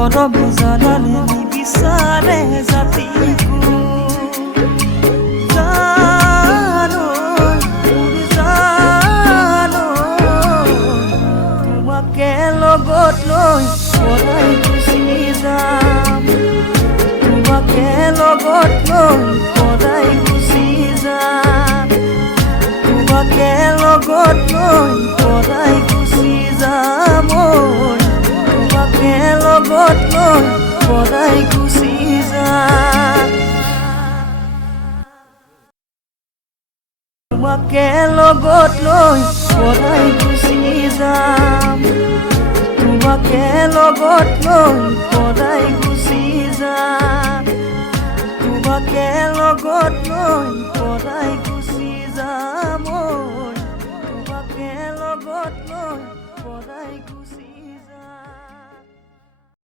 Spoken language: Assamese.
মৰমে জানানে নিবিচাৰে জাতিকো জানো জানো তোমাকে লগত লৈ পলাই গুচি যাম তোমাকে লগত লৈ পলাই গুচি যাম তোমাকে লগত লৈ পলাই গুচি যাম তোমাকে লগত লৈ পলাই গুচি যাম তোমাকে লগত লৈ পলাই গুচি যাম তোমাকে লগত লৈ পলাই গুচি যাম তোমাকে লগত লৈ পলাই গুচি যাম তোমাকে লগত লৈ পলাই গুচি